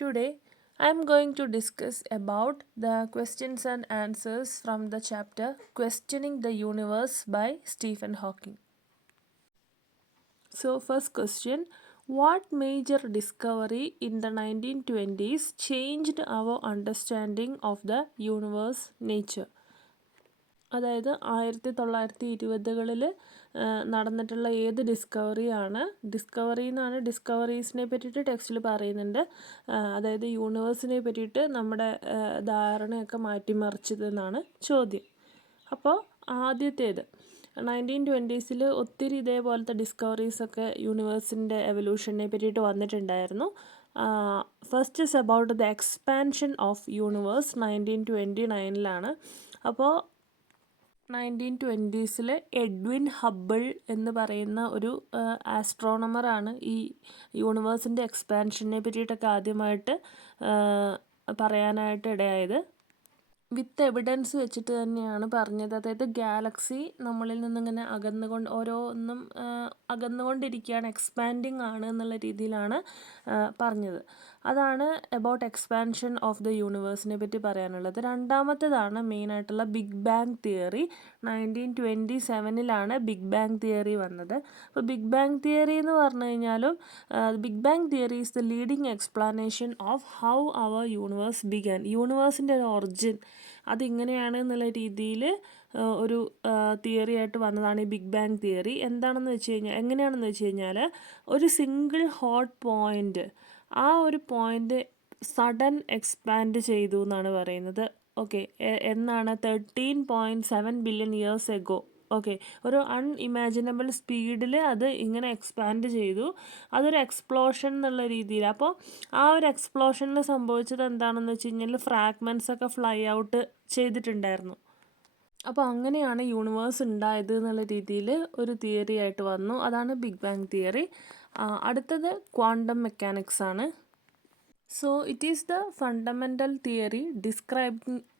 Today, I am going to discuss about the questions and answers from the chapter Questioning the Universe by Stephen Hawking. So, first question, what major discovery in the 1920s changed our understanding of the universe nature? അതായത് 1920കളിൽ നടന്നിട്ടുള്ള ഏത് ഡിസ്കവറിയാണ് ഡിസ്കവറീസിനെ പറ്റിയിട്ട് ടെക്സ്റ്റിൽ പറയുന്നുണ്ട്. അതായത് യൂണിവേഴ്സിനെ പറ്റിയിട്ട് നമ്മുടെ ധാരണയൊക്കെ മാറ്റിമറിച്ചതെന്നാണ് ചോദ്യം. അപ്പോൾ ആദ്യത്തേത് 1920s ഒത്തിരി ഇതേപോലത്തെ ഡിസ്കവറീസൊക്കെ യൂണിവേഴ്സിൻ്റെ എവല്യൂഷനെ പറ്റിയിട്ട് വന്നിട്ടുണ്ടായിരുന്നു. First is about the expansion of universe 1929 അപ്പോൾ 1920s എഡ്വിൻ ഹബിൾ എന്ന് പറയുന്ന ഒരു ആസ്ട്രോണമറാണ് ഈ യൂണിവേഴ്സിൻ്റെ എക്സ്പാൻഷനെ പറ്റിയിട്ടൊക്കെ ആദ്യമായിട്ട് പറയാനായിട്ട് ഇടയായത്. വിത്ത് എവിഡൻസ് വെച്ചിട്ട് തന്നെയാണ് പറഞ്ഞത്. അതായത് ഗാലക്സി നമ്മളിൽ നിന്നിങ്ങനെ ഓരോന്നും അകന്നുകൊണ്ടിരിക്കുകയാണ്, എക്സ്പാൻഡിങ് ആണ് എന്നുള്ള രീതിയിലാണ് പറഞ്ഞത്. അതാണ് എബൌട്ട് എക്സ്പാൻഷൻ ഓഫ് ദ യൂണിവേഴ്സിനെ പറ്റി പറയാനുള്ളത്. രണ്ടാമത്തേതാണ് മെയിനായിട്ടുള്ള big bang theory. 1927 big bang theory വന്നത്. അപ്പോൾ ബിഗ് ബാങ് തിയറി എന്ന് പറഞ്ഞു കഴിഞ്ഞാലും big bang theory is the leading explanation of how our universe began. യൂണിവേഴ്സിൻ്റെ ഒരു ഒറിജിൻ അതിങ്ങനെയാണ് എന്നുള്ള രീതിയിൽ ഒരു തിയറി ആയിട്ട് വന്നതാണ് ഈ ബിഗ് ബാങ് തിയറി. എങ്ങനെയാണെന്ന് വെച്ച് കഴിഞ്ഞാൽ ഒരു സിംഗിൾ ഹോട്ട് പോയിൻ്റ്, ആ ഒരു പോയിൻ്റ് സഡൻ എക്സ്പാൻഡ് ചെയ്തു എന്നാണ് പറയുന്നത്. ഓക്കെ, എന്നാണ് 13.7 ബില്യൺ ഇയേഴ്സ് എഗോ. ഓക്കെ, ഒരു അൺഇമാജിനബിൾ സ്പീഡിൽ അത് ഇങ്ങനെ എക്സ്പാൻഡ് ചെയ്തു. അതൊരു എക്സ്പ്ലോഷൻ എന്നുള്ള രീതിയിൽ. അപ്പോൾ ആ ഒരു എക്സ്പ്ലോഷനിൽ സംഭവിച്ചത് എന്താണെന്ന് വെച്ച് കഴിഞ്ഞാൽ ഫ്രാഗ്മെൻറ്റ്സ് ഒക്കെ ഫ്ലൈ ഔട്ട് ചെയ്തിട്ടുണ്ടായിരുന്നു. അപ്പോൾ അങ്ങനെയാണ് യൂണിവേഴ്സ് ഉണ്ടായത് എന്നുള്ള രീതിയിൽ ഒരു തിയറി ആയിട്ട് വന്നു. അതാണ് ബിഗ് ബാങ് തിയറി. അടുത്തത് ക്വാണ്ടം മെക്കാനിക്സ് ആണ്. So it is the fundamental theory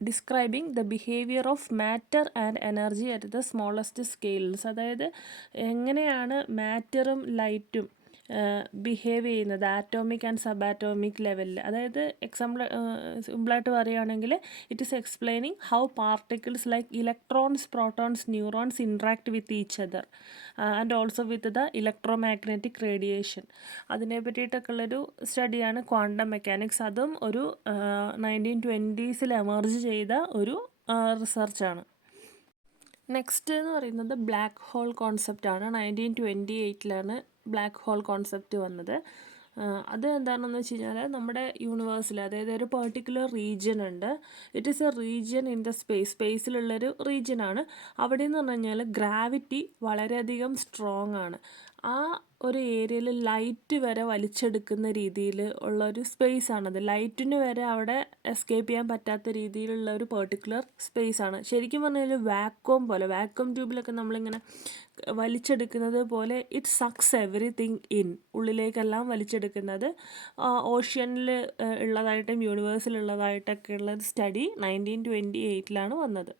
describing the behavior of matter and energy at the smallest scales. അതായത് എങ്ങനെയാണ് മാറ്ററും ലൈറ്റും ബിഹേവ് ചെയ്യുന്നത് ആറ്റോമിക് ആൻഡ് സബ് ആറ്റോമിക് ലെവലിൽ. അതായത് സിമ്പിളായിട്ട് പറയുകയാണെങ്കിൽ it is explaining how particles like electrons, protons, neurons interact with each other and also with the electro magnetic radiation. അതിനെ പറ്റിയിട്ടൊക്കെ ഉള്ളൊരു സ്റ്റഡിയാണ് ക്വാണ്ടം മെക്കാനിക്സ്. അതും ഒരു 1920s എമർജ് ചെയ്ത ഒരു റിസർച്ചാണ്. നെക്സ്റ്റ് എന്ന് പറയുന്നത് ബ്ലാക്ക് ഹോൾ കോൺസെപ്റ്റാണ്. 1928 ബ്ലാക്ക് ഹോൾ കോൺസെപ്റ്റ് വന്നത്. അത് എന്താണെന്ന് വെച്ച് കഴിഞ്ഞാൽ നമ്മുടെ യൂണിവേഴ്സിൽ, അതായത് ഒരു പെർട്ടിക്കുലർ റീജിയൻ ഉണ്ട്. It is a region in the സ്പേസിലുള്ളൊരു റീജിയനാണ്. അവിടെ എന്ന് പറഞ്ഞു കഴിഞ്ഞാൽ ഗ്രാവിറ്റി വളരെയധികം സ്ട്രോങ് ആണ്. ആ ഒരു ഏരിയയിൽ ലൈറ്റ് വരെ വലിച്ചെടുക്കുന്ന രീതിയിൽ ഉള്ളൊരു സ്പേസാണത്. ലൈറ്റിന് വരെ അവിടെ എസ്കേപ്പ് ചെയ്യാൻ പറ്റാത്ത രീതിയിലുള്ള ഒരു പെർട്ടിക്കുലർ സ്പേസാണ്. ശരിക്കും പറഞ്ഞാൽ വാക്വം ട്യൂബിലൊക്കെ നമ്മളിങ്ങനെ വലിച്ചെടുക്കുന്നത് പോലെ ഇറ്റ് സക്സ് എവറിത്തിങ് ഇൻ, ഉള്ളിലേക്കെല്ലാം വലിച്ചെടുക്കുന്നത്. ഓഷ്യനിൽ ഉള്ളതായിട്ടും യൂണിവേഴ്സിലുള്ളതായിട്ടൊക്കെ ഉള്ള സ്റ്റഡി 1928 വന്നത്.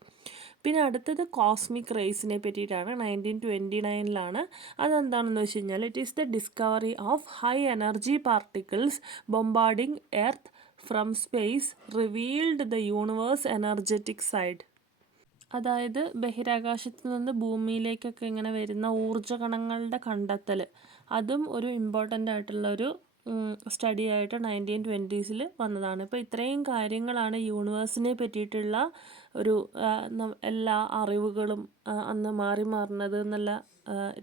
പിന്നെ അടുത്തത് കോസ്മിക് റേസിനെ പറ്റിയിട്ടാണ്. 1929 അതെന്താണെന്ന് വെച്ച് കഴിഞ്ഞാൽ it is the discovery of high energy particles bombarding earth from space revealed the universe energetic side. അതായത് ബഹിരാകാശത്ത് നിന്ന് ഭൂമിയിലേക്കൊക്കെ ഇങ്ങനെ വരുന്ന ഊർജ്ജകണങ്ങളുടെ കണ്ടെത്തൽ, അതും ഒരു ഇമ്പോർട്ടൻ്റ് ആയിട്ടുള്ളൊരു സ്റ്റഡി ആയിട്ട് 1920s വന്നതാണ്. ഇപ്പോൾ ഇത്രയും കാര്യങ്ങളാണ് യൂണിവേഴ്സിനെ പറ്റിയിട്ടുള്ള ഒരു എല്ലാ അറിവുകളും അന്ന് മാറുന്നത് എന്നുള്ള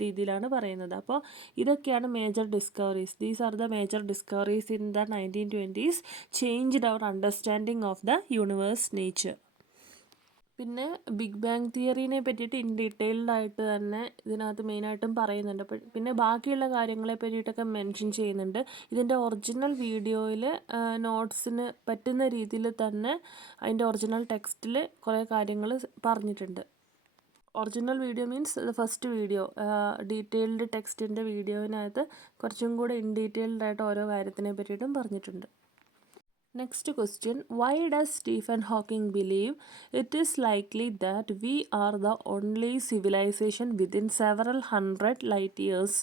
രീതിയിലാണ് പറയുന്നത്. അപ്പോൾ ഇതൊക്കെയാണ് major discoveries. These are the major discoveries in the 1920s changed our understanding of the universe nature. പിന്നെ ബിഗ് ബാങ് തിയറീനെ പറ്റിയിട്ട് ഇൻ ഡീറ്റെയിൽഡ് ആയിട്ട് തന്നെ ഇതിനകത്ത് മെയിനായിട്ടും പറയുന്നുണ്ട്. പിന്നെ ബാക്കിയുള്ള കാര്യങ്ങളെ പറ്റിയിട്ടൊക്കെ മെൻഷൻ ചെയ്യുന്നുണ്ട്. ഇതിൻ്റെ ഒറിജിനൽ വീഡിയോയിൽ നോട്ട്സിന് പറ്റുന്ന രീതിയിൽ തന്നെ അതിൻ്റെ ഒറിജിനൽ ടെക്സ്റ്റിൽ കുറേ കാര്യങ്ങൾ പറഞ്ഞിട്ടുണ്ട്. Original video means first video, detailed ടെക്സ്റ്റിൻ്റെ വീഡിയോവിനകത്ത് കുറച്ചും കൂടെ ഇൻ ഡീറ്റെയിൽഡ് ആയിട്ട് ഓരോ കാര്യത്തിനെ പറ്റിയിട്ടും പറഞ്ഞിട്ടുണ്ട്. Next question, why does Stephen Hawking believe it is likely that we are the only civilization within several hundred light years?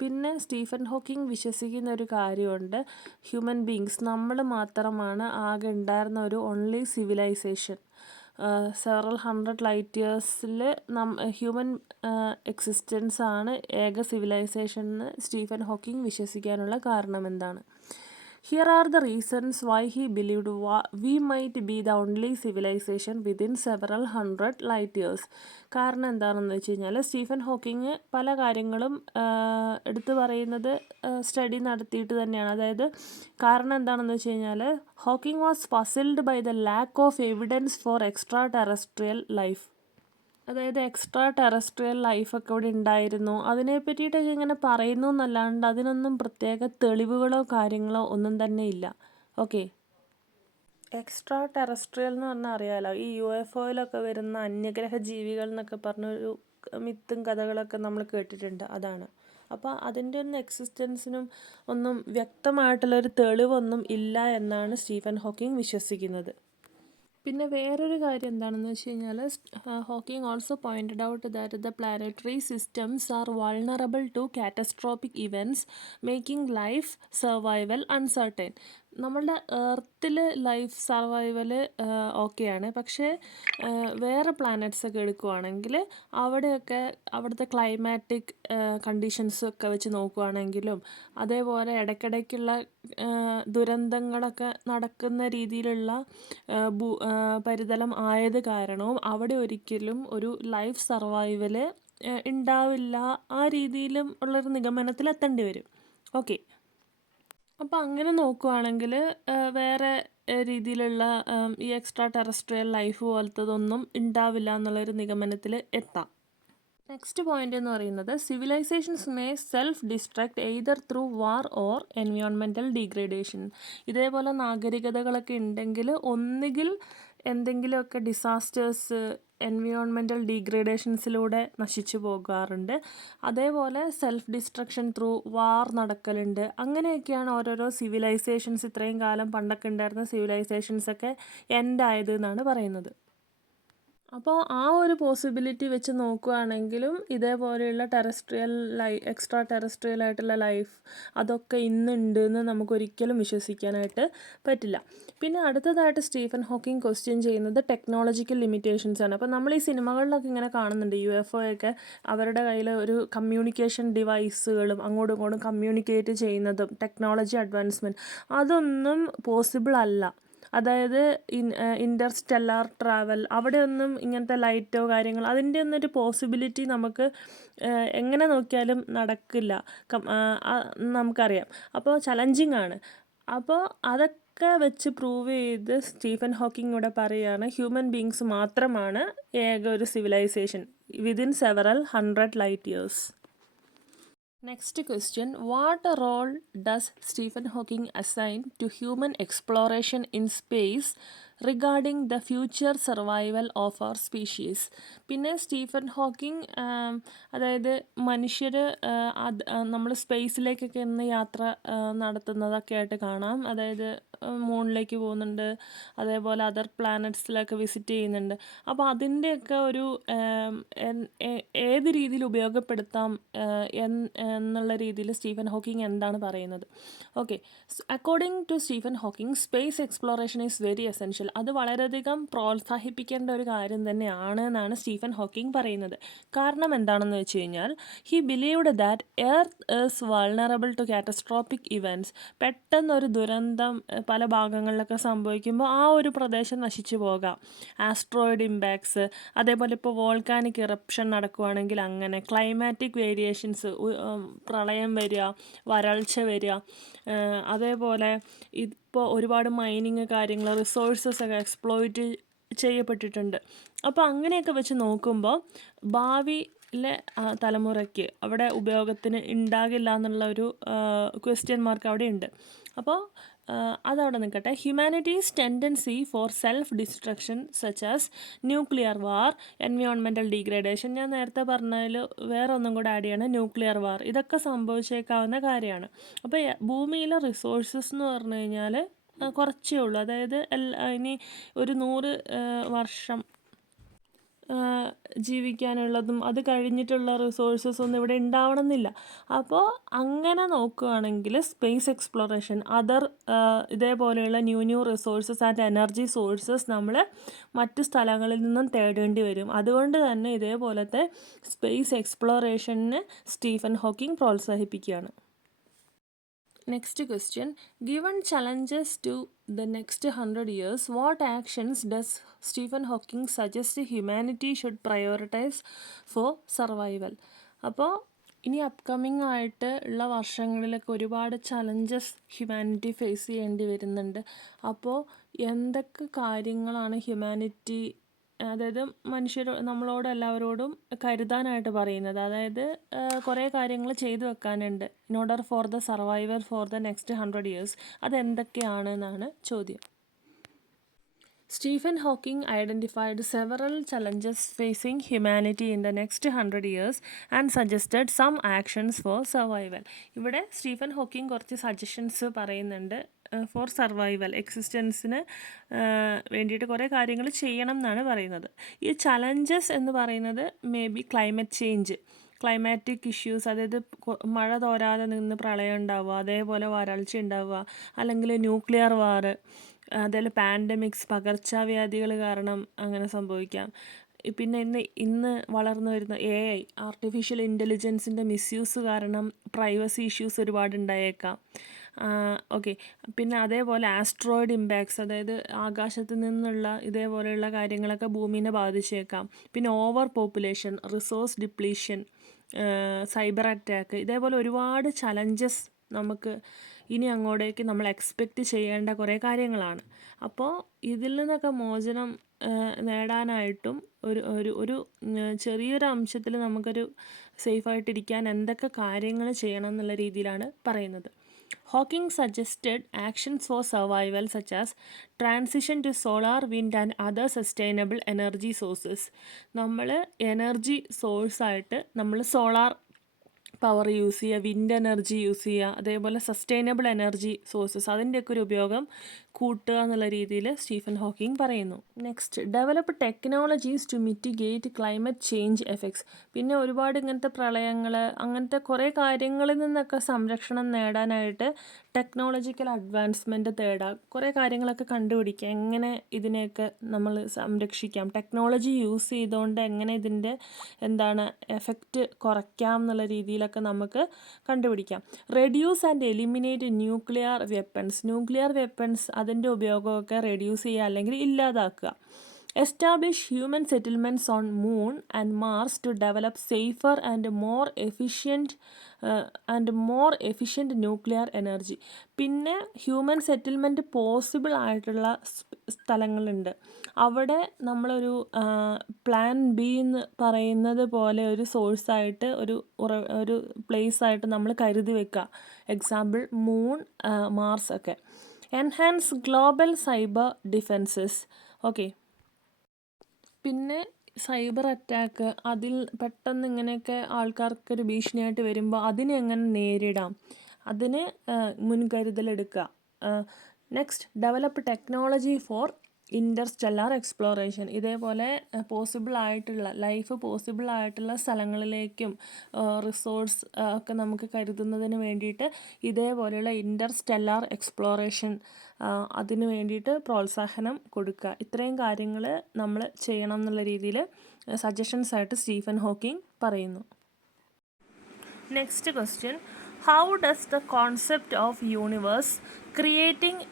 പിന്നെ സ്റ്റീഫൻ ഹോക്കിംഗ് വിശ്വസിക്കുന്ന ഒരു കാര്യമുണ്ട്, ഹ്യൂമൻ ബീങ്സ് നമ്മൾ മാത്രമാണ് ആകെ ഉണ്ടായിരുന്ന ഒരു ഓൺലി സിവിലൈസേഷൻ. സെവറൽ 100 ലൈറ്റ് ഇയേഴ്സിൽ ഹ്യൂമൻ എക്സിസ്റ്റൻസ് ആണ് ഏക സിവിലൈസേഷൻ എന്ന് സ്റ്റീഫൻ ഹോക്കിംഗ് വിശ്വസിക്കാനുള്ള കാരണം എന്താണ്? Here are the reasons why he believed we might be the only civilisation within several 100 light years. കാരണം എന്താണെന്ന് വെച്ച് കഴിഞ്ഞാൽ സ്റ്റീഫൻ ഹോക്കിംഗ് പല കാര്യങ്ങളും എടുത്തു പറയുന്നത് സ്റ്റഡി നടത്തിയിട്ട് തന്നെയാണ്. അതായത് കാരണം എന്താണെന്ന് വെച്ച് കഴിഞ്ഞാൽ Hawking was puzzled by the lack of evidence for extraterrestrial life. അതായത് എക്സ്ട്രാ ടെറസ്ട്രിയൽ ലൈഫൊക്കെ ഇവിടെ ഉണ്ടായിരുന്നു, അതിനെ പറ്റിയിട്ടൊക്കെ ഇങ്ങനെ പറയുന്നു എന്നല്ലാണ്ട് അതിനൊന്നും പ്രത്യേക തെളിവുകളോ കാര്യങ്ങളോ ഒന്നും തന്നെ ഇല്ല. ഓക്കെ, എക്സ്ട്രാ ടെറസ്ട്രിയൽ എന്ന് പറഞ്ഞാൽ അറിയാലോ, ഈ UFOയിലൊക്കെ വരുന്ന അന്യഗ്രഹ ജീവികൾ എന്നൊക്കെ പറഞ്ഞൊരു മിത്തും കഥകളൊക്കെ നമ്മൾ കേട്ടിട്ടുണ്ട്, അതാണ്. അപ്പോൾ അതിൻ്റെ ഒന്നും എക്സിസ്റ്റൻസിനും ഒന്നും വ്യക്തമായിട്ടുള്ളൊരു തെളിവൊന്നും ഇല്ല എന്നാണ് സ്റ്റീഫൻ ഹോക്കിംഗ് വിശ്വസിക്കുന്നത്. പിന്നെ വേറൊരു കാര്യം എന്താണെന്ന് വെച്ച് കഴിഞ്ഞാൽ Hawking also pointed out that the planetary systems are vulnerable to catastrophic events making life survival uncertain. നമ്മളുടെ എർത്തിൽ ലൈഫ് സർവൈവൽ ഓക്കെയാണ്, പക്ഷേ വേറെ പ്ലാനറ്റ്സൊക്കെ എടുക്കുവാണെങ്കിൽ അവിടെയൊക്കെ അവിടുത്തെ ക്ലൈമാറ്റിക് കണ്ടീഷൻസൊക്കെ വെച്ച് നോക്കുവാണെങ്കിലും അതേപോലെ ഇടയ്ക്കിടയ്ക്കുള്ള ദുരന്തങ്ങളൊക്കെ നടക്കുന്ന രീതിയിലുള്ള പരിതലം ആയത് കാരണവും അവിടെ ഒരിക്കലും ഒരു ലൈഫ് സർവൈവൽ ഉണ്ടാവില്ല, ആ രീതിയിലും ഉള്ളൊരു നിഗമനത്തിൽ എത്തേണ്ടി വരും. ഓക്കെ, അപ്പോൾ അങ്ങനെ നോക്കുവാണെങ്കിൽ വേറെ രീതിയിലുള്ള ഈ എക്സ്ട്രാ ടെറസ്ട്രിയൽ ലൈഫ് പോലത്തതൊന്നും ഉണ്ടാവില്ല എന്നുള്ളൊരു നിഗമനത്തിൽ എത്താം. നെക്സ്റ്റ് പോയിന്റ് എന്ന് പറയുന്നത് civilisations may self distract either through war or environmental degradation. ഇതേപോലെ നാഗരികതകളൊക്കെ ഉണ്ടെങ്കിൽ ഒന്നുകിൽ എന്തെങ്കിലുമൊക്കെ ഡിസാസ്റ്റേഴ്സ് എൻവയോൺമെൻറ്റൽ ഡീഗ്രേഡേഷൻസിലൂടെ നശിച്ചു പോകാറുണ്ട്, അതേപോലെ സെൽഫ് ഡിസ്ട്രക്ഷൻ ത്രൂ വാർ നടക്കലുണ്ട്. അങ്ങനെയൊക്കെയാണ് ഓരോരോ സിവിലൈസേഷൻസ് ഇത്രയും കാലം പണ്ടൊക്കെ ഉണ്ടായിരുന്ന സിവിലൈസേഷൻസൊക്കെ എൻഡ് ആയത് എന്നാണ് പറയുന്നത്. അപ്പോൾ ആ ഒരു പോസിബിലിറ്റി വെച്ച് നോക്കുകയാണെങ്കിലും ഇതേപോലെയുള്ള എക്സ്ട്രാ ടെറസ്ട്രിയൽ ആയിട്ടുള്ള ലൈഫ് അതൊക്കെ ഇന്നുണ്ട് എന്ന് നമുക്കൊരിക്കലും വിശ്വസിക്കാനായിട്ട് പറ്റില്ല. പിന്നെ അടുത്തതായിട്ട് സ്റ്റീഫൻ ഹോക്കിംഗ് ക്വസ്റ്റ്യൻ ചെയ്യുന്നത് ടെക്നോളജിക്കൽ ലിമിറ്റേഷൻസ് ആണ്. അപ്പോൾ നമ്മൾ ഈ സിനിമകളിലൊക്കെ ഇങ്ങനെ കാണുന്നുണ്ട് UFO ഒക്കെ അവരുടെ കയ്യിൽ ഒരു കമ്മ്യൂണിക്കേഷൻ ഡിവൈസുകളും അങ്ങോട്ടും ഇങ്ങോട്ടും കമ്മ്യൂണിക്കേറ്റ് ചെയ്യുന്നതും ടെക്നോളജി അഡ്വാൻസ്മെൻറ്റ് അതൊന്നും പോസിബിൾ അല്ല. അതായത് ഇൻ്റർസ്റ്റെല്ലാർ ട്രാവൽ അവിടെയൊന്നും ഇങ്ങനത്തെ ലൈറ്റോ കാര്യങ്ങളോ അതിൻ്റെ ഒന്നും ഒരു പോസിബിലിറ്റി നമുക്ക് എങ്ങനെ നോക്കിയാലും നടക്കില്ല, നമുക്കറിയാം. അപ്പോൾ ചലഞ്ചിങ് ആണ്. അപ്പോൾ അതൊക്കെ വെച്ച് പ്രൂവ് ചെയ്ത് സ്റ്റീഫൻ ഹോക്കിംഗ് ഇവിടെ പറയുകയാണ് ഹ്യൂമൻ ബീങ്സ് മാത്രമാണ് ഏക ഒരു civilization within several 100 light years. Next question, what role does Stephen Hawking assign to human exploration in space regarding the future survival of our species? പിന്നെ സ്റ്റീഫൻ ഹോക്കിംഗ് അതായത് മനുഷ്യർ നമ്മൾ സ്പേസിലേക്കൊക്കെ ഇന്ന് യാത്ര നടത്തുന്നതൊക്കെ ആയിട്ട് കാണാം. അതായത് മൂണിലേക്ക് പോകുന്നുണ്ട്, അതേപോലെ അതർ പ്ലാനറ്റ്സിലൊക്കെ വിസിറ്റ് ചെയ്യുന്നുണ്ട്. അപ്പോൾ അതിൻ്റെയൊക്കെ ഒരു ഏത് രീതിയിൽ ഉപയോഗപ്പെടുത്താം എന്നുള്ള രീതിയിൽ സ്റ്റീഫൻ ഹോക്കിംഗ് എന്താണ് പറയുന്നത്? Okay, according to Stephen Hawking space exploration is very essential. അത് വളരെയധികം പ്രോത്സാഹിപ്പിക്കേണ്ട ഒരു കാര്യം തന്നെയാണ് എന്നാണ് സ്റ്റീഫൻ ഹോക്കിംഗ് പറയുന്നത്. കാരണം എന്താണെന്ന് വെച്ച് കഴിഞ്ഞാൽ he believed that earth is vulnerable to catastrophic events. പെട്ടെന്നൊരു ദുരന്തം പല ഭാഗങ്ങളിലൊക്കെ സംഭവിക്കുമ്പോൾ ആ ഒരു പ്രദേശം നശിച്ചു പോകാം. ആസ്ട്രോയിഡ് ഇമ്പാക്ട്സ്, അതേപോലെ ഇപ്പോൾ വോൾക്കാനിക് ഇറപ്ഷൻ നടക്കുകയാണെങ്കിൽ അങ്ങനെ ക്ലൈമാറ്റിക് വേരിയേഷൻസ്, പ്രളയം വരിക, വരൾച്ച വരിക, അതേപോലെ ഇപ്പോൾ ഒരുപാട് മൈനിങ് കാര്യങ്ങൾ റിസോഴ്സസ് ഒക്കെ എക്സ്പ്ലോയിറ്റ് ചെയ്യപ്പെട്ടിട്ടുണ്ട്. അപ്പോൾ അങ്ങനെയൊക്കെ വെച്ച് നോക്കുമ്പോൾ ഭാവിയിലെ തലമുറയ്ക്ക് അവിടെ ഉപയോഗത്തിന് ഉണ്ടാകില്ല എന്നുള്ള ഒരു ക്വസ്റ്റ്യൻ മാർക്ക് അവിടെ ഉണ്ട്. അപ്പോൾ അതവിടെ നിൽക്കട്ടെ. Humanities tendency for self destruction such as nuclear war, environmental degradation, ഞാൻ നേരത്തെ പറഞ്ഞതിൽ വേറെ ഒന്നും കൂടെ ആഡ് ചെയ്യണം, ന്യൂക്ലിയർ വാർ, ഇതൊക്കെ സംഭവിച്ചേക്കാവുന്ന കാര്യമാണ്. അപ്പോൾ ഭൂമിയിലെ റിസോഴ്സസ് എന്ന് പറഞ്ഞു കഴിഞ്ഞാൽ കുറച്ചേ ഉള്ളൂ. അതായത് ഇനി ഒരു 100 വർഷം ജീവിക്കാനുള്ളതും അത് കഴിഞ്ഞിട്ടുള്ള റിസോഴ്സസ് ഒന്നും ഇവിടെ ഉണ്ടാവണമെന്നില്ല. അപ്പോൾ അങ്ങനെ നോക്കുകയാണെങ്കിൽ സ്പേസ് എക്സ്പ്ലോറേഷൻ ഇതേപോലെയുള്ള new resources and energy sources നമ്മൾ മറ്റ് സ്ഥലങ്ങളിൽ നിന്നും തേടേണ്ടി വരും. അതുകൊണ്ട് തന്നെ ഇതേപോലത്തെ സ്പേസ് എക്സ്പ്ലോറേഷന് സ്റ്റീഫൻ ഹോക്കിംഗ് പ്രോത്സാഹിപ്പിക്കുകയാണ്. Next question. Given challenges to the next 100 years, what actions does Stephen Hawking suggest humanity should prioritize for survival? അപ്പോൾ ഇനി അപ്കമിങ് ആയിട്ട് ഉള്ള വർഷങ്ങളിലൊക്കെ ഒരുപാട് ചലഞ്ചസ് ഹ്യൂമാനിറ്റി ഫേസ് ചെയ്യേണ്ടി വരുന്നുണ്ട്. അപ്പോൾ എന്തൊക്കെ കാര്യങ്ങളാണ് ഹ്യൂമാനിറ്റി, അതായത് നമ്മളോട് എല്ലാവരോടും കരുതാനായിട്ട് പറയുന്നത്? അതായത് കുറേ കാര്യങ്ങൾ ചെയ്തു വെക്കാനുണ്ട് in order for the survival for the next 100 years. അതെന്തൊക്കെയാണ് എന്നാണ് ചോദ്യം. Stephen Hawking identified several challenges facing humanity in the next 100 years and suggested some actions for survival. ഇവിടെ സ്റ്റീഫൻ ഹോക്കിംഗ് കുറച്ച് സജഷൻസ് പറയുന്നുണ്ട് ഫോർ സർവൈവൽ, എക്സിസ്റ്റൻസിന് വേണ്ടിയിട്ട് കുറേ കാര്യങ്ങൾ ചെയ്യണം എന്നാണ് പറയുന്നത്. ഈ ചലഞ്ചസ് എന്ന് പറയുന്നത് may be climate change, climatic issues, അതായത് മഴ തോരാതെ നിന്ന് പ്രളയം ഉണ്ടാവുക, അതേപോലെ വരൾച്ച ഉണ്ടാവുക, അല്ലെങ്കിൽ ന്യൂക്ലിയർ വാർ, അതേപോലെ പാൻഡമിക്സ്, പകർച്ചവ്യാധികൾ കാരണം അങ്ങനെ സംഭവിക്കാം. പിന്നെ ഇന്ന് വളർന്നു വരുന്ന AI, ആർട്ടിഫിഷ്യൽ ഇൻ്റലിജൻസിൻ്റെ മിസ്യൂസ് കാരണം പ്രൈവസി ഇഷ്യൂസ് ഒരുപാട് ഉണ്ടായേക്കാം. ഓക്കെ, പിന്നെ അതേപോലെ ആസ്ട്രോയിഡ് ഇമ്പാക്ട്സ്, അതായത് ആകാശത്ത് നിന്നുള്ള ഇതേപോലെയുള്ള കാര്യങ്ങളൊക്കെ ഭൂമിനെ ബാധിച്ചേക്കാം. പിന്നെ over population, resource depletion, cyber attack, ഇതേപോലെ ഒരുപാട് ചലഞ്ചസ് നമുക്ക് ഇനി അങ്ങോട്ടേക്ക് നമ്മൾ എക്സ്പെക്റ്റ് ചെയ്യേണ്ട കുറേ കാര്യങ്ങളാണ്. അപ്പോൾ ഇതിൽ നിന്നൊക്കെ മോചനം നേടാനായിട്ടും ഒരു ചെറിയൊരു അംശത്തിൽ നമുക്കൊരു സേഫായിട്ടിരിക്കാൻ എന്തൊക്കെ കാര്യങ്ങൾ ചെയ്യണം എന്നുള്ള രീതിയിലാണ് പറയുന്നത്. Hawking suggested actions for survival such as transition to solar, wind and other sustainable energy sources. നമ്മൾ എനർജി സോഴ്സായിട്ട് നമ്മൾ സോളാർ പവർ യൂസ് ചെയ്യുക, വിൻഡ് എനർജി യൂസ് ചെയ്യുക, അതേപോലെ സസ്റ്റൈനബിൾ എനർജി സോഴ്സസ് അതിൻ്റെയൊക്കെ ഒരു ഉപയോഗം കൂട്ടുക എന്നുള്ള രീതിയിൽ സ്റ്റീഫൻ ഹോക്കിംഗ് പറയുന്നു. Next, develop technologies to mitigate climate change effects. പിന്നെ ഒരുപാട് ഇങ്ങനത്തെ പ്രളയങ്ങൾ, അങ്ങനത്തെ കുറേ കാര്യങ്ങളിൽ നിന്നൊക്കെ സംരക്ഷണം നേടാനായിട്ട് ടെക്നോളജിക്കൽ അഡ്വാൻസ്മെൻറ്റ് തേടുക, കുറേ കാര്യങ്ങളൊക്കെ കണ്ടുപിടിക്കുക, എങ്ങനെ ഇതിനെയൊക്കെ നമ്മൾ സംരക്ഷിക്കാം, ടെക്നോളജി യൂസ് ചെയ്തുകൊണ്ട് എങ്ങനെ ഇതിൻ്റെ എഫക്റ്റ് കുറയ്ക്കാം എന്നുള്ള രീതിയിലൊക്കെ നമുക്ക് കണ്ടുപിടിക്കാം. Reduce and eliminate nuclear weapons അതിൻ്റെ ഉപയോഗമൊക്കെ റെഡ്യൂസ് ചെയ്യുക അല്ലെങ്കിൽ ഇല്ലാതാക്കുക. Establish human settlements on moon and Mars to develop safer and more efficient nuclear energy. പിന്നെ ഹ്യൂമൻ സെറ്റിൽമെൻറ്റ് പോസിബിൾ ആയിട്ടുള്ള സ്ഥലങ്ങളുണ്ട്. അവിടെ നമ്മളൊരു പ്ലാൻ ബി എന്ന് പറയുന്നത് പോലെ ഒരു സോഴ്സായിട്ട് ഒരു പ്ലേസായിട്ട് നമ്മൾ കരുതി വെക്കുക. എക്സാമ്പിൾ മൂൺ, മാർസ് ഒക്കെ. Enhance global cyber defences. Okay, പിന്നെ സൈബർ അറ്റാക്ക്, അതിൽ പെട്ടെന്ന് ഇങ്ങനെയൊക്കെ ആൾക്കാർക്കൊരു ഭീഷണിയായിട്ട് വരുമ്പോൾ അതിനെ എങ്ങനെ നേരിടാം, അതിന് മുൻകരുതലെടുക്കുക. Next, develop technology for interstellar exploration. ഇതേപോലെ ലൈഫ് പോസിബിൾ ആയിട്ടുള്ള സ്ഥലങ്ങളിലേക്കും റിസോഴ്സ് ഒക്കെ നമുക്ക് കരുതുന്നതിന് വേണ്ടിയിട്ട് ഇതേപോലെയുള്ള ഇൻ്റർസ്റ്റെല്ലാർ എക്സ്പ്ലോറേഷൻ അതിന് വേണ്ടിയിട്ട് പ്രോത്സാഹനം കൊടുക്കുക. ഇത്രയും കാര്യങ്ങൾ നമ്മൾ ചെയ്യണം എന്നുള്ള രീതിയിൽ സജഷൻസ് ആയിട്ട് സ്റ്റീഫൻ ഹോക്കിംഗ് പറയുന്നു. Next question, how does the concept of universe creating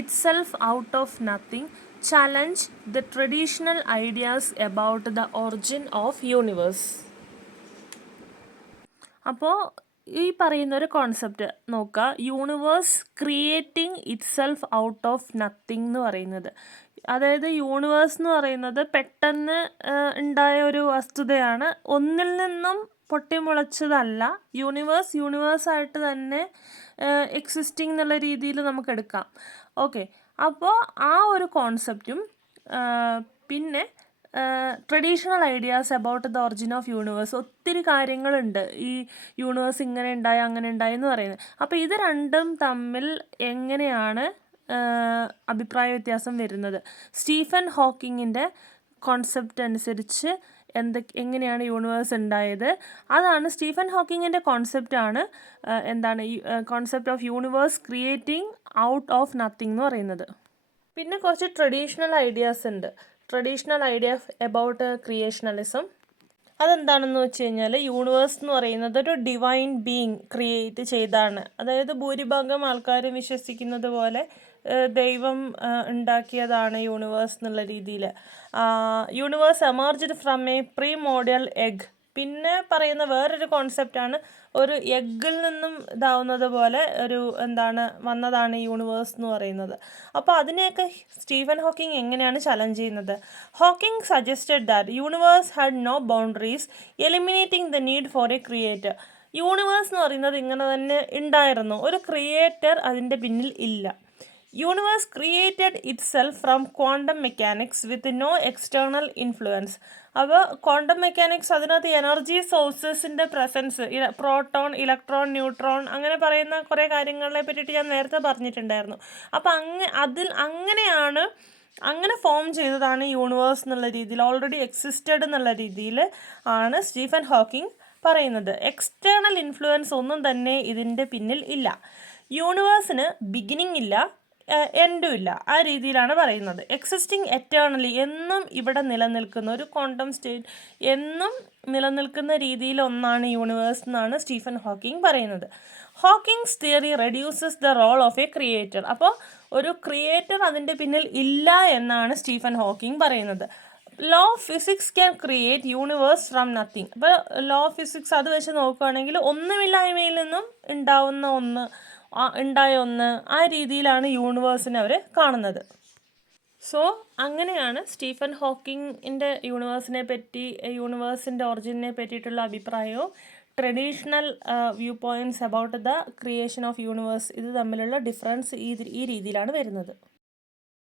itself out of nothing challenge the traditional ideas about the origin of universe? അപ്പോൾ ഈ പറയുന്നൊരു കോൺസെപ്റ്റ് നോക്കുക, universe creating itself out of nothing എന്ന് പറയുന്നത്. അതായത് universe എന്ന് പറയുന്നത് പെട്ടെന്ന് ഉണ്ടായ ഒരു വസ്തുതയാണ്, ഒന്നിൽ നിന്നും പൊട്ടിമുളച്ചതല്ല. യൂണിവേഴ്സായിട്ട് തന്നെ എക്സിസ്റ്റിംഗ് എന്നുള്ള രീതിയിൽ നമുക്ക് എടുക്കാം. ഓക്കെ, അപ്പോൾ ആ ഒരു കോൺസെപ്റ്റും പിന്നെ traditional ideas about the origin of universe, ഒത്തിരി കാര്യങ്ങളുണ്ട് ഈ യൂണിവേഴ്സ് ഇങ്ങനെ ഉണ്ടായി അങ്ങനെ ഉണ്ടായി എന്ന് പറയുന്നത്. അപ്പോൾ ഇത് രണ്ടും തമ്മിൽ എങ്ങനെയാണ് അഭിപ്രായ വ്യത്യാസം വരുന്നത്? സ്റ്റീഫൻ ഹോക്കിങ്ങിൻ്റെ കോൺസെപ്റ്റ് അനുസരിച്ച് എങ്ങനെയാണ് യൂണിവേഴ്സ് ഉണ്ടായത്, അതാണ് സ്റ്റീഫൻ ഹോക്കിങ്ങിൻ്റെ കോൺസെപ്റ്റാണ് എന്താണ് concept of universe creating out of nothing എന്ന് പറയുന്നത്. പിന്നെ കുറച്ച് ട്രഡീഷണൽ ഐഡിയാസ് ഉണ്ട്. ട്രഡീഷണൽ ഐഡിയ എബൌട്ട് ക്രിയേഷണലിസം അതെന്താണെന്ന് വെച്ച് കഴിഞ്ഞാൽ, യൂണിവേഴ്സ് എന്ന് പറയുന്നത് ഒരു ഡിവൈൻ ബീയിങ് ക്രിയേറ്റ് ചെയ്താണ്. അതായത് ഭൂരിഭാഗം ആൾക്കാരും വിശ്വസിക്കുന്നത് പോലെ ദൈവം ഉണ്ടാക്കിയതാണ് യൂണിവേഴ്സ് എന്നുള്ള രീതിയിൽ. Universe emerged from a primordial egg. പിന്നെ പറയുന്ന വേറൊരു കോൺസെപ്റ്റാണ് ഒരു എഗ്ഗിൽ നിന്നും ഇതാവുന്നത് പോലെ വന്നതാണ് യൂണിവേഴ്സ് എന്ന് പറയുന്നത്. അപ്പോൾ അതിനെയൊക്കെ സ്റ്റീഫൻ ഹോക്കിംഗ് എങ്ങനെയാണ് ചലഞ്ച് ചെയ്യുന്നത്? Hawking suggested that universe had no boundaries, eliminating the need for a creator. Universe എന്ന് പറയുന്നത് ഇങ്ങനെ തന്നെ ഉണ്ടായിരുന്നു, ഒരു ക്രിയേറ്റർ അതിൻ്റെ പിന്നിൽ ഇല്ല. Universe created itself from quantum mechanics with no external influence. അപ്പോൾ ക്വാണ്ടം മെക്കാനിക്സ് അതിനകത്ത് എനർജി സോഴ്സസിൻ്റെ പ്രസൻസ്, പ്രോട്ടോൺ, ഇലക്ട്രോൺ, ന്യൂട്രോൺ അങ്ങനെ പറയുന്ന കുറേ കാര്യങ്ങളെ പറ്റിയിട്ട് ഞാൻ നേരത്തെ പറഞ്ഞിട്ടുണ്ടായിരുന്നു. അപ്പോൾ അങ്ങനെ ഫോം ചെയ്തതാണ് യൂണിവേഴ്സ് എന്നുള്ള രീതിയിൽ, ഓൾറെഡി എക്സിസ്റ്റഡ് എന്നുള്ള രീതിയിൽ ആണ് സ്റ്റീഫൻ ഹോക്കിംഗ് പറയുന്നത്. എക്സ്റ്റേണൽ ഇൻഫ്ലുവൻസ് ഒന്നും തന്നെ ഇതിൻ്റെ പിന്നിൽ ഇല്ല. യൂണിവേഴ്സിന് ബിഗിനിങ് ഇല്ല, എൻഡും ഇല്ല, ആ രീതിയിലാണ് പറയുന്നത്. എക്സിസ്റ്റിംഗ് എറ്റേണലി, എന്നും ഇവിടെ നിലനിൽക്കുന്ന ഒരു ക്വാണ്ടം സ്റ്റേറ്റ്, എന്നും നിലനിൽക്കുന്ന രീതിയിൽ ഒന്നാണ് യൂണിവേഴ്സ് എന്നാണ് സ്റ്റീഫൻ ഹോക്കിംഗ് പറയുന്നത്. Hawking's theory reduces the role of a creator. അപ്പോൾ ഒരു ക്രിയേറ്റർ അതിൻ്റെ പിന്നിൽ ഇല്ല എന്നാണ് സ്റ്റീഫൻ ഹോക്കിംഗ് പറയുന്നത്. Law of physics can create universe from nothing. അപ്പോൾ ലോ ഓഫ് ഫിസിക്സ് അത് വെച്ച് നോക്കുകയാണെങ്കിൽ ഒന്നുമില്ലായ്മയിൽ നിന്നും ഉണ്ടായ ഒന്ന്, ആ രീതിയിലാണ് യൂണിവേഴ്സിനെ അവർ കാണുന്നത്. സോ അങ്ങനെയാണ് സ്റ്റീഫൻ ഹോക്കിങ്ങിൻ്റെ യൂണിവേഴ്സിൻ്റെ ഒറിജിനെ പറ്റിയിട്ടുള്ള അഭിപ്രായവും traditional view points about the creation of universe ഇത് തമ്മിലുള്ള ഡിഫറൻസ് ഈ രീതിയിലാണ് വരുന്നത്.